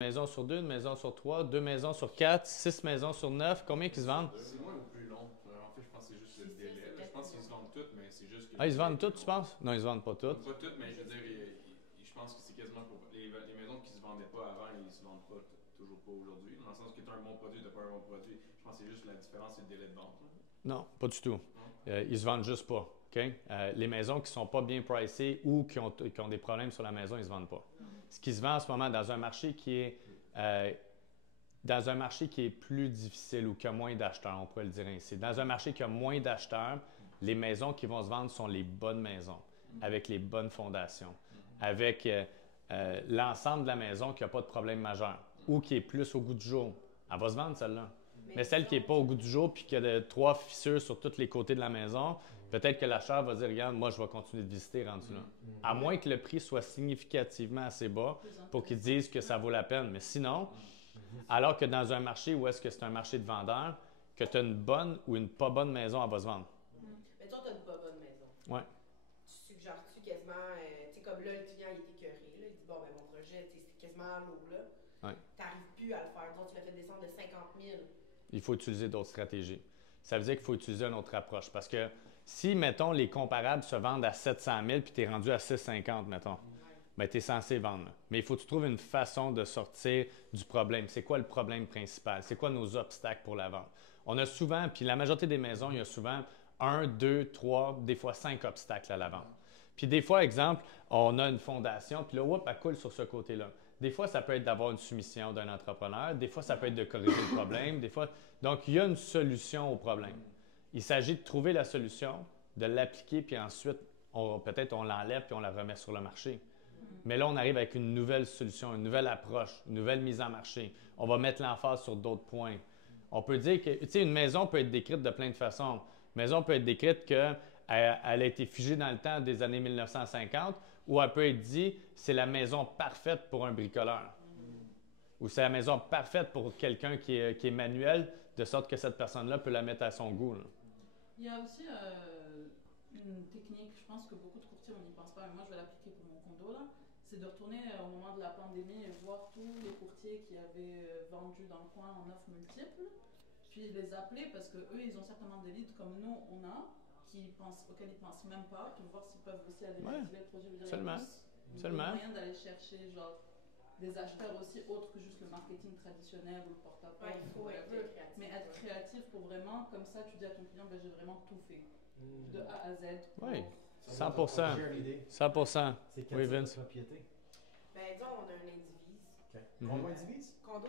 maison sur 2, une maison sur 3, 2 maisons sur 4, 6 maisons sur 9. Combien qui se vendent? C'est moins ou plus long. En fait, je pense que c'est juste le délai. Je pense qu'ils se vendent toutes, mais c'est juste que Ah, le ils se délai vendent est plus toutes, tu long. penses? Non, ils se vendent pas toutes. Pas toutes, mais je veux dire, je pense que c'est quasiment pour. Les maisons qui se vendaient pas avant, ils se vendent pas toujours pas aujourd'hui. Dans le sens que tu as un bon produit, tu n'as pas un bon produit. Je pense que c'est juste la différence, c'est le délai de vente. Non, pas du tout. Non? Ils se vendent juste pas. OK? Les maisons qui sont pas bien pricées ou qui ont des problèmes sur la maison, ils se vendent pas. Ce qui se vend en ce moment dans un marché qui est plus difficile ou qui a moins d'acheteurs, on pourrait le dire ainsi. Dans un marché qui a moins d'acheteurs, les maisons qui vont se vendre sont les bonnes maisons, avec les bonnes fondations, avec l'ensemble de la maison qui n'a pas de problème majeur ou qui est plus au goût du jour. Elle va se vendre celle-là. Mais celle qui n'est pas au goût du jour puis qui a 3 fissures sur tous les côtés de la maison, peut-être que l'acheteur va dire, regarde, moi je vais continuer de visiter rendu là. À moins que le prix soit significativement assez bas pour qu'ils disent que ça vaut la peine. Mais sinon, alors que dans un marché où est-ce que c'est un marché de vendeurs, que tu as une bonne ou une pas bonne maison, elle va se vendre. Mais toi, tu as une pas bonne maison. Ouais. Tu suggères-tu quasiment, tu sais, comme là, le client il est écœuré, là, il dit, bon, ben mon projet, tu sais, c'est quasiment à l'eau, là. Ouais. Tu n'arrives plus à le faire. Donc, tu l'as fait descendre de 50 000. Il faut utiliser d'autres stratégies. Ça veut dire qu'il faut utiliser une autre approche. Parce que si, mettons, les comparables se vendent à 700 000 puis tu es rendu à 650, mettons, bien, tu es censé vendre. Mais il faut que tu trouves une façon de sortir du problème. C'est quoi le problème principal? C'est quoi nos obstacles pour la vente? On a souvent, puis la majorité des maisons, il y a souvent 1, 2, 3, des fois 5 obstacles à la vente. Puis des fois, exemple, on a une fondation, puis là, hop, elle coule sur ce côté-là. Des fois, ça peut être d'avoir une soumission d'un entrepreneur. Des fois, ça peut être de corriger le problème. Des fois, donc, il y a une solution au problème. Il s'agit de trouver la solution, de l'appliquer, puis ensuite, peut-être on l'enlève puis on la remet sur le marché. Mais là, on arrive avec une nouvelle solution, une nouvelle approche, une nouvelle mise en marché. On va mettre l'emphase sur d'autres points. On peut dire que, tu sais, une maison peut être décrite de plein de façons. Une maison peut être décrite qu'elle a été figée dans le temps des années 1950, ou elle peut être dit c'est la maison parfaite pour un bricoleur. Ou c'est la maison parfaite pour quelqu'un qui est manuel, de sorte que cette personne-là peut la mettre à son goût. Là. Il y a aussi une technique, je pense que beaucoup de courtiers on n'y pense pas, mais moi je vais l'appliquer pour mon condo là, c'est de retourner au moment de la pandémie et voir tous les courtiers qui avaient vendu dans le coin en offres multiples, puis les appeler parce que eux ils ont certainement des leads comme nous on a, auxquels ils pensent même pas, puis voir s'ils peuvent aussi aller vérifier le produit. Seulement. Il y a moyen d'aller chercher genre des acheteurs aussi autres que juste le marketing traditionnel ou le porte-à-porte. Il faut être créatif. Mais être créatif pour vraiment, comme ça, tu dis à ton client, ben, j'ai vraiment tout fait. De A à Z. Oui, 100%. 100%. C'est quel Oui, type de Vince. propriété? Ben, disons, on a un indivise. Condo indivise? Condo